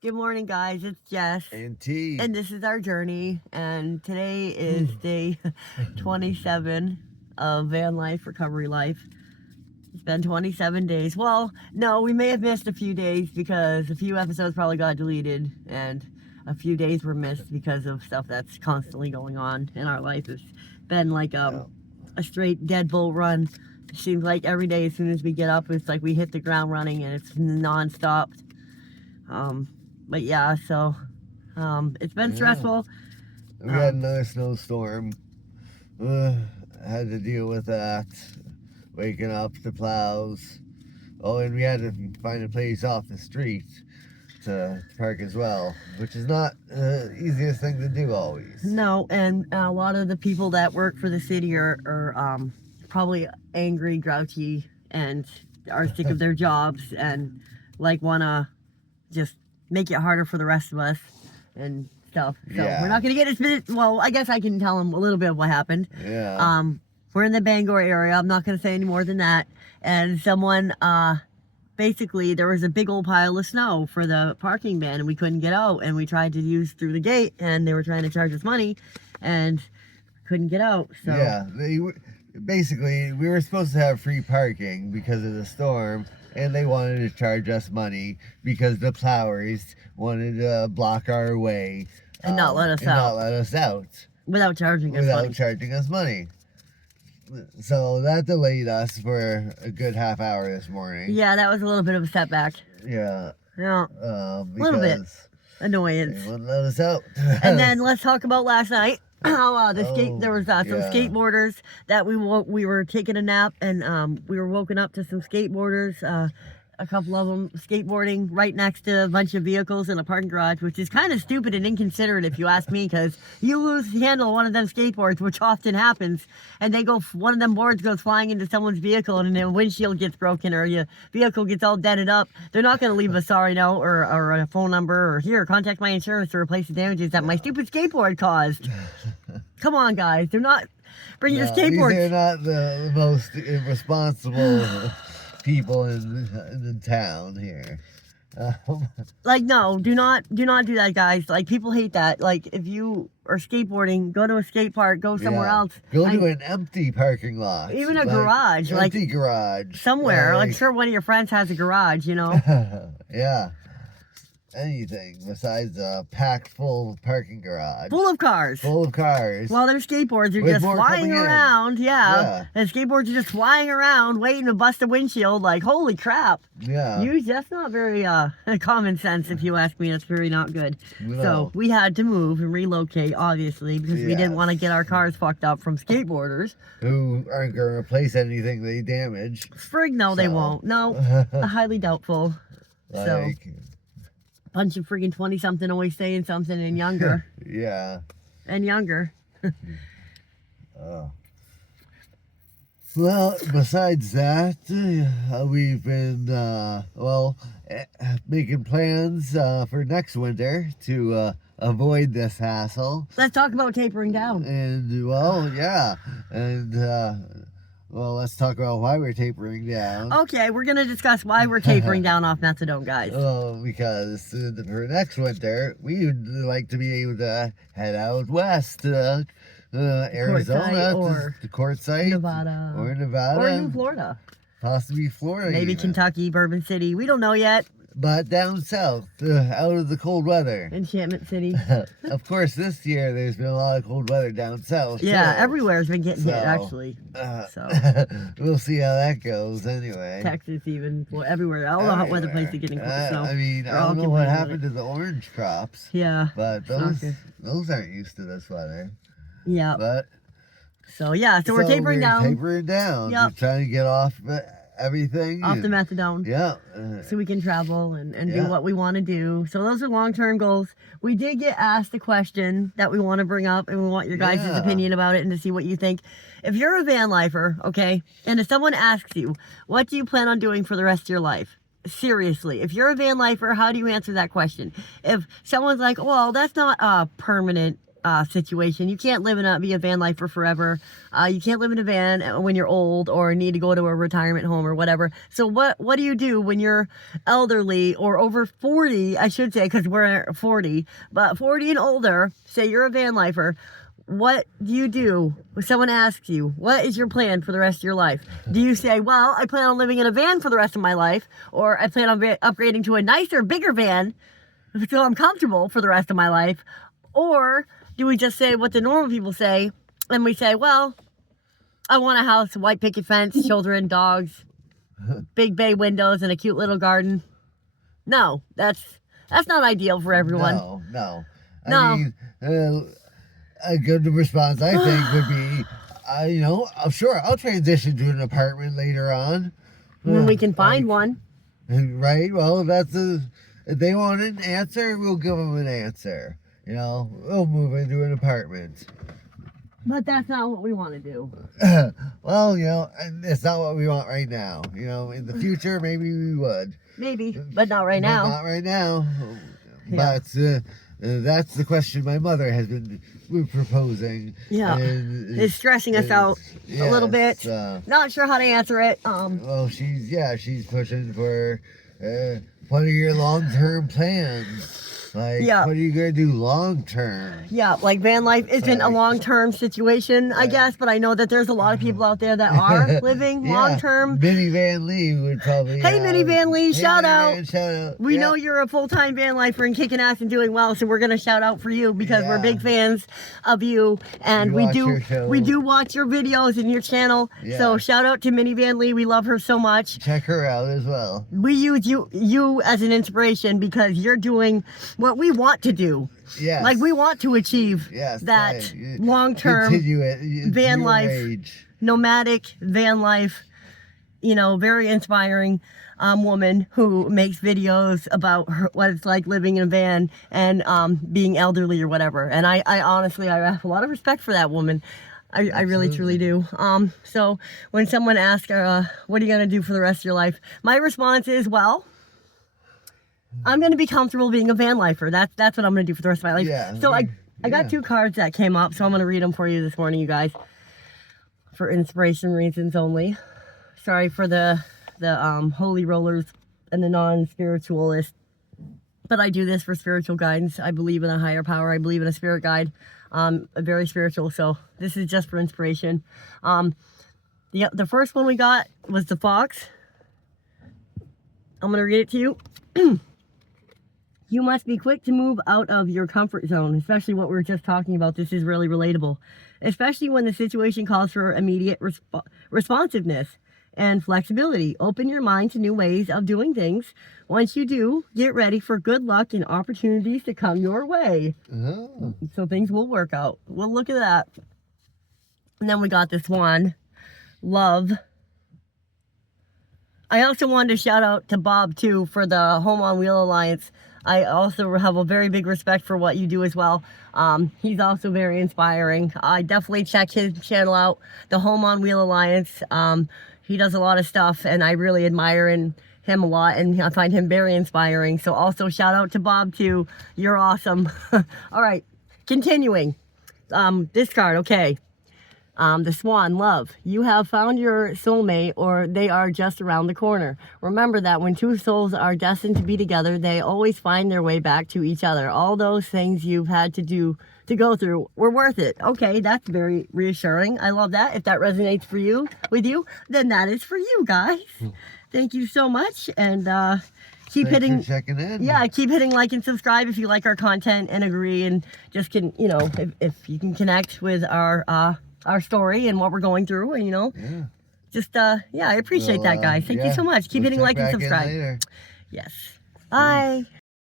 Good morning, guys. It's Jess. And T. And this is our journey. And today is day 27 of van life, recovery life. It's been 27 days. Well, no, we may have missed a few days because a few episodes probably got deleted and a few days were missed because of stuff that's constantly going on in our life. It's been like a straight deadbolt run. It seems like every day as soon as we get up, it's like we hit the ground running and it's non-stop. But yeah, so it's been stressful. We had another snowstorm. Had to deal with that. Waking up the plows. Oh, and we had to find a place off the street to park as well, which is not the easiest thing to do always. No, and a lot of the people that work for the city are probably angry, grouchy, and are sick of their jobs and like want to just make it harder for the rest of us and stuff. So we're not going to get into, well, I guess I can tell them a little bit of what happened. Yeah. We're in the Bangor area. I'm not going to say any more than that. And someone, basically, there was a big old pile of snow for the parking ban and we couldn't get out. And we tried to use through the gate and they were trying to charge us money and couldn't get out. So yeah, basically, we were supposed to have free parking because of the storm. And they wanted to charge us money because the plowers wanted to block our way and not let us out. Without charging us money. So that delayed us for a good half hour this morning. Yeah, that was a little bit of a setback. Yeah. Yeah. A little bit annoyance. They wouldn't let us out. And then let's talk about last night. How there was some skateboarders that we were taking a nap and we were woken up to some skateboarders, a couple of them skateboarding right next to a bunch of vehicles in a parking garage, which is kind of stupid and inconsiderate if you ask me, because you lose the handle of one of them skateboards, which often happens, and one of them boards goes flying into someone's vehicle and the windshield gets broken or your vehicle gets all dented up. They're not going to leave a sorry note or a phone number or here, contact my insurance to replace the damages that my stupid skateboard caused. Come on, guys. They're not bringing your skateboards. They're not the most irresponsible people in the town here. Like, no, do not do that, guys. Like, people hate that. Like, if you are skateboarding, go to a skate park, go somewhere else. Go to an empty parking lot. Even a garage. Empty garage. Somewhere. Like, sure, one of your friends has a garage, you know? Yeah. Anything besides a packed full parking garage. Full of cars. While their skateboards are just flying around. Yeah. And skateboards are just flying around waiting to bust a windshield. Like, holy crap. Yeah. That's not very common sense if you ask me. That's very not good. No. So we had to move and relocate, obviously, because we didn't want to get our cars fucked up from skateboarders. Who aren't going to replace anything they damage. Frig, no, they won't. No, highly doubtful. Bunch of friggin' 20-something always saying something and younger. Yeah. And younger. Well, besides that, we've been, making plans for next winter to avoid this hassle. Let's talk about tapering down. And, let's talk about why we're tapering down. Okay, we're going to discuss why we're tapering down off methadone, guys. Well, because for next winter, we would like to be able to head out west to Arizona, to Quartzsite, Nevada. Or even Florida. Possibly Florida. Maybe even Kentucky, Bourbon City. We don't know yet. But down south, out of the cold weather. Enchantment City. Of course, this year there's been a lot of cold weather down south. Yeah, everywhere's been getting hit, actually. We'll see how that goes anyway. Texas, even. Well, everywhere. All the hot weather places are getting cold snow. I mean, I don't know what happened to the orange crops. Yeah. But those aren't used to this weather. Yeah. But. So we're tapering down. Tapering down. Yep. We're trying to get off everything. Off the methadone. Yeah. So we can travel and do what we want to do. So those are long-term goals. We did get asked a question that we want to bring up, and we want your guys' opinion about it and to see what you think. If you're a van lifer, okay, and if someone asks you, what do you plan on doing for the rest of your life? Seriously, if you're a van lifer, how do you answer that question? If someone's like, well, that's not a permanent situation. You can't live in be a van lifer forever. You can't live in a van when you're old or need to go to a retirement home or whatever. So what do you do when you're elderly or over 40, I should say, because we're 40, but 40 and older, say you're a van lifer. What do you do when someone asks you, what is your plan for the rest of your life? Do you say, well, I plan on living in a van for the rest of my life, or I plan on upgrading to a nicer, bigger van so I'm comfortable for the rest of my life? Or do we just say what the normal people say, and we say, well, I want a house, a white picket fence, children, dogs, big bay windows, and a cute little garden? No, that's not ideal for everyone. No. I mean, a good response, I think, would be, I'm sure I'll transition to an apartment later on. When we can find one. Right? Well, if they want an answer, we'll give them an answer. We'll move into an apartment. But that's not what we want to do. Well, it's not what we want right now. In the future, maybe we would. Maybe, but not right now. Not right now. Yeah. But that's the question my mother has been proposing. Yeah, it's stressing us out a little bit. Not sure how to answer it. Well, she's pushing for what are your long-term plans? Like, what are you going to do long-term? Yeah, like van life isn't a long-term situation, I guess, but I know that there's a lot of people out there that are living long-term. Minivan Lee would probably Hey, Minivan Lee, shout out. Shout out. We know you're a full-time van lifer and kicking ass and doing well, so we're going to shout out for you because we're big fans of you, and we do watch your videos and your channel. So shout out to Minivan Lee. We love her so much. Check her out as well. We use you as an inspiration because you're doing what we want to do. Yes. Like we want to achieve that long-term van life, nomadic van life, very inspiring woman who makes videos about what it's like living in a van and being elderly or whatever. And I honestly, I have a lot of respect for that woman. I really, truly do. So when someone asks, what are you going to do for the rest of your life? My response is, well, I'm going to be comfortable being a van lifer. That's what I'm going to do for the rest of my life. Yeah, so I got 2 cards that came up, so I'm going to read them for you this morning, you guys, for inspiration reasons only. Sorry for the holy rollers and the non-spiritualist, but I do this for spiritual guidance. I believe in a higher power. I believe in a spirit guide. Very spiritual, so this is just for inspiration. The first one we got was the fox. I'm going to read it to you. You must be quick to move out of your comfort zone, especially what we were just talking about. This is really relatable, especially when the situation calls for immediate responsiveness and flexibility. Open your mind to new ways of doing things. Once you do, get ready for good luck and opportunities to come your way. Oh. So things will work out. Well, look at that. And then we got this one, love. I also wanted to shout out to Bob, too, for the Home on Wheel Alliance. I also have a very big respect for what you do as well. He's also very inspiring. I definitely check his channel out, the Home on Wheel Alliance. He does a lot of stuff, and I really admire him a lot, and I find him very inspiring. So also shout out to Bob, too. You're awesome. All right, continuing. This card, okay. The Swan, love. You have found your soulmate, or they are just around the corner. Remember that when 2 souls are destined to be together, they always find their way back to each other. All those things you've had to go through were worth it. Okay, that's very reassuring. I love that. If that resonates with you, then that is for you guys. Thank you so much, and keep hitting, checking in. Yeah, keep hitting like and subscribe if you like our content and agree, and just can, if you can connect with our story and what we're going through, and just I appreciate that, guys. Thank you so much. Keep hitting like and subscribe. Yes. Bye.